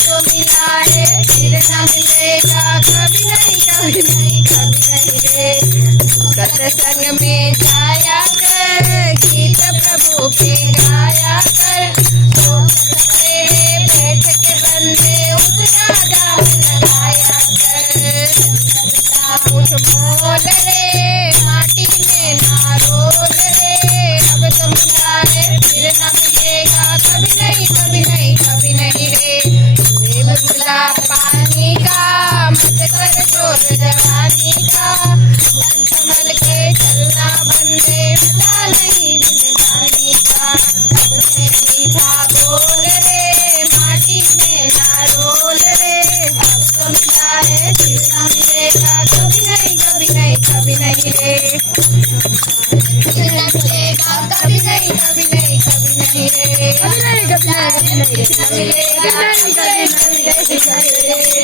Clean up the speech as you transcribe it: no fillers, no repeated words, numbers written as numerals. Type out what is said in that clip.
तो मिला है फिर न मिलेगा कभी नहीं कभी नहीं कभी नहीं रे। सत्संग में जाया कर गीत प्रभु के गाया कर, बैठ के बंदे उसका दाम लगाया कर। कुछ बोल रे माटी में ना रोल रे, अब तो मिला है फिर न मिलेगा कभी नहीं कभी नहीं कभी नहीं रे। बुला पानी का मत कर जोर जवानी का, मन संभल के चलना बंदे मिला नहीं जिंदगानी का। सबसे मीठा बोल रे माटी में ना रोल रे, अब तो मिला है फिर न मिलेगा कभी नहीं कभी नहीं कभी नहीं रे। मिलेगा कभी नहीं कभी नहीं कभी नहीं रे, कभी नहीं कभी नहीं कभी नहीं मिलेगा कभी नहीं कभी नहीं कभी नहीं रे।